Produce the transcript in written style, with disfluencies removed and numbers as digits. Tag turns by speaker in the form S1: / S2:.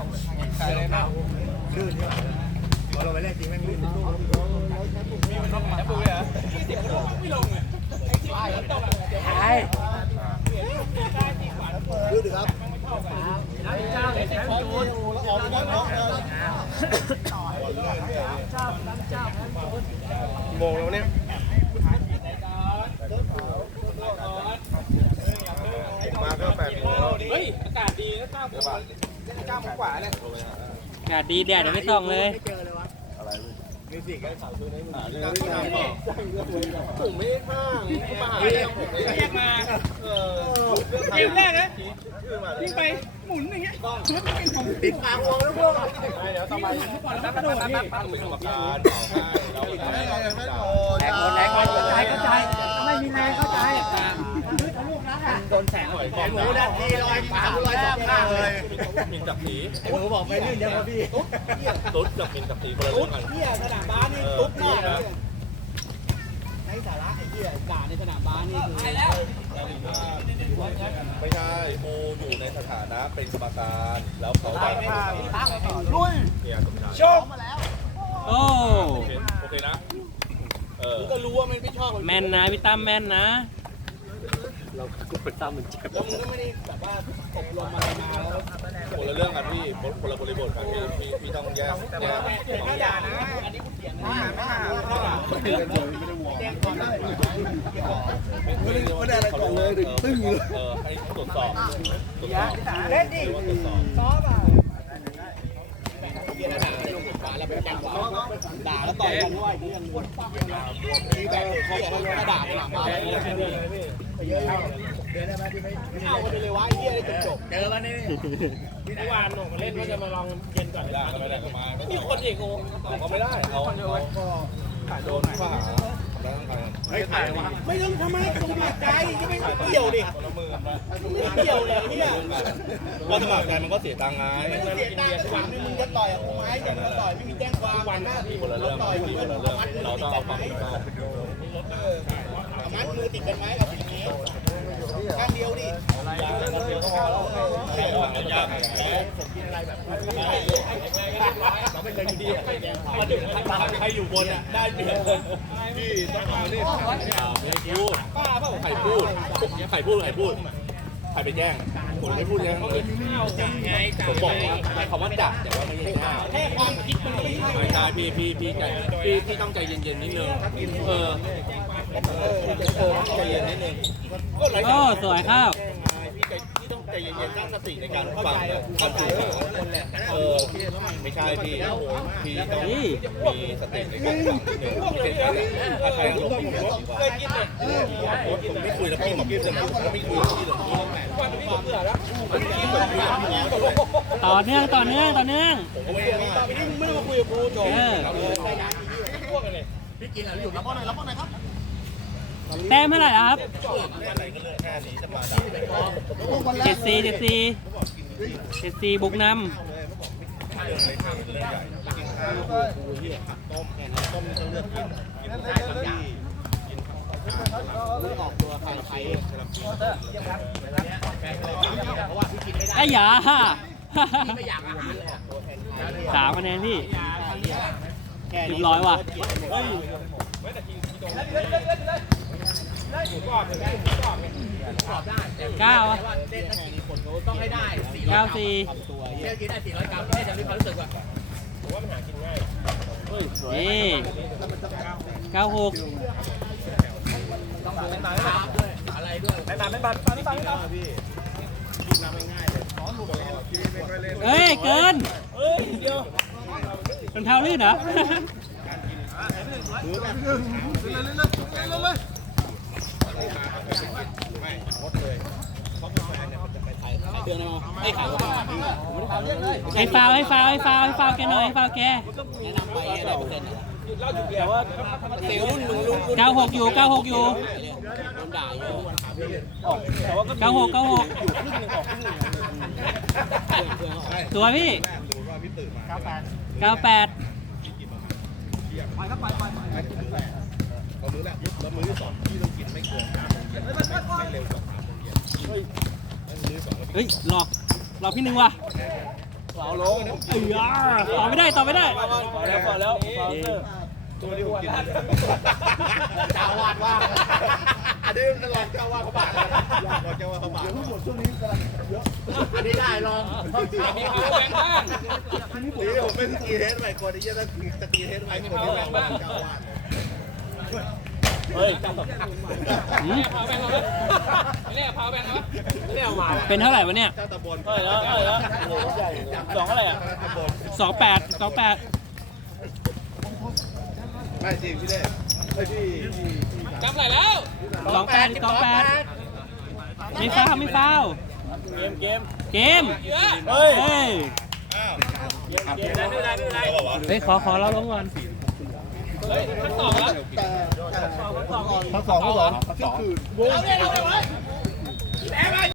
S1: ขายเลยนะลื่นใช่ไหมพอเราไปเล่นจริงแม่งลื่นมีมันต้องมาปุ๊บเลยเหรอ20 ลูกไม่ลงเลยไอ้ที่มันตกใช่ลื่นดิครับเจ้าเลยโอ้ยออกมาเนาะโมงแล้วเนี่ยมาก็8 โมงแล้วเฮ้ยอากาศดีนะ9 โมง9 โมงกว่าเลย
S2: อากาศดีแดดไม่ต้องเลย
S1: อะไรมิวสิกก็สาวซื้อในมือผมไม่ห้างมาหาเรียกมาเกมแรกนะยิงไปหมุนอย่างเงี้ยชุดเป็นของติดปากวงแล้วพวกเดี๋ยวต่อไปตั้งเป็นกรรมการแรงเข้าใจไม่มีแรงเข้าใจโดนแสงหมูดันทีลอยขาลอย2 ข้างเลยมินจับผีไอ้หมูบอกไปลื่นเยอะครับพี่ตุ๊ดกับมินจับผีคนละเรื่องกันเหี้ยสนามบ้านนี่ตุ๊ดนอกไร้สาระไอ้เหี้ยด่าในสนามบ้านนี่คือไม่แล้วไม่ใช่โมอยู่ในสถานะเป็นกรรมการแล้วเขาไปลุยเนี่ยสมชายชกมาแล้ว
S2: โอ้
S1: โอเคนะก็รู้ว่ามันไม่ชอบ
S2: แมนนะพี่ตั้มแมนนะ
S1: เราคุยตามมันเจ็บแล้วมึงก็ไม่ได้แบบว่าอบรมอะไรมาแล้วคนละเรื่องกันพี่คนละบริบทกันพี่ต้องแยกของยานะอันนี้คุณเขียนนะไม่ได้อะไรก่อนเลยตึ้งเลยให้ตรวจสอบเล่นดิซ้อมอ่ะด่าแล้วต่อยกันด้วยเรื่องที่แบบเขาบอกว่าด่าหลังมาเยอะเดือนได้ไหมที่ไม่เอาไปเลยวะไอ้เหี้ยได้จบเจอมาเนี่ยเมื่อวานหนูมาเล่นว่าจะมาลองเย็นก่อนไม่ได้มามีคนเอกโง่เขาไม่ได้เขาก็ขาดโดนฝ่าไม่ถ่ายวะไม่ต้องทำไมสมัครใจก็ไม่เกี่ยวดิไม่เกี่ยวเลยเนี่ยว่าสมัครใจมันก็เสียตังค์ไงไม่เสียตังค์หวังมึงจะต่อยกูไหมอย่างมึงต่อยไม่มีแจ้งความวันหน้าที่คนละเรื่องเราต้องเอาความเป็นกลางมัดมือติดกันไหมกับสิ่งนี้ข้างเดียวดิเราไม่เคยดีมาถึงใครอยู่บนอ่ะได้เปลี่ยนพี่ต้องเอานี่พูดป้าเปล่าใครพูดใครไปแจ้งผมไม่พูดยังเลยผมบอกว่าคำว่าจับแต่ว่าไม่ใช่ห้าวแค่ความคิดมันไม่ใช่พี่ต้องใจเย็นๆนิดนึงใจเย็นนิดนึง
S2: โอ้สวยข้าว
S1: พี่ต้องใจเย็นๆตั้งสติในการฟังความจริงไม่ใช่พี่ต้องมีสติในการฟังถ้าใครอารมณ์ไม่ดีเคยกินเลยผมไม่คุยแล้วพี่มาพูดเลยผมไม่คุยพี่เลยวันนี้ผมเบื่อแล้ว
S2: ต่อเนื่องผมก็ไม่
S1: ต่อไปนี้มึงไม่ต้องมาคุยกับกูโจ้พี่กินอะไรอยู่รับบ้านไหนครับ
S2: แต้มเท่าไหร่ครับ74บุกนำไอ้หยา3 คะแนนพี่100ว่ะ9อ่ะต้องให้ได้94เที่ยวกินได้400 กรัมให้จะมีความรู้สึกว่าผมว่ามันหากินง่ายนี่96ต้องเป็นบาอะไรด้วยไม่บาพี่น้ำง่ายเลยเฮ้ยเกินเดียวรองเท้าลื่นเหรอให้ฟาวแกหน่อยให้ฟาวแกแนะนำไปอะไรเปอร์เซ็นต์เราอยู่เดียวว่าเซลล์รุ่น96อยู่โดนด่าเยอะ96ตัวพี่98ไปครับไปเรามือแรกแล้วมือที่2ที่ต้องกินไม่เกินไม่เร็วกว่า3 โมงเย็นเฮ้ยหลอกพี่นึงว่ะ
S1: เอาลง
S2: ต่อไม่ได้ต่อไม่ได้
S1: พอแล้วตัวนี้ผมกินเจ้าวาดว่าอันนี้มันลองเจ้าวาดเขาบาดลองเจ้าวาดเขาบาดทั้งหมดช่วงนี้กำลังเยอะอันนี้ได้ลองมีเขาแบ่งบ้างนี่ผมเป็นสกีเฮดใหม่คนนี้จะสกีเฮดใหม่คนที่แบ่งบ้างเจ้าวาดเฮ้ยพาวแบงค์เอาเนี่ยมา
S2: เป็นเท่าไหร่วะเนี่ย
S1: เจ้าตะบนเฮ้ยแล้วสองเท่าไหร่อ่ะ
S2: 28
S1: ไม่จริงพี่เล่ไอ้พี่จำไหนแล้ว
S2: 28ไม่ฟาวไม่ฟาว
S1: เกม
S2: เฮ้ยเฮ้ยขอเราลงก่อน
S1: ทั้งสองก็คือ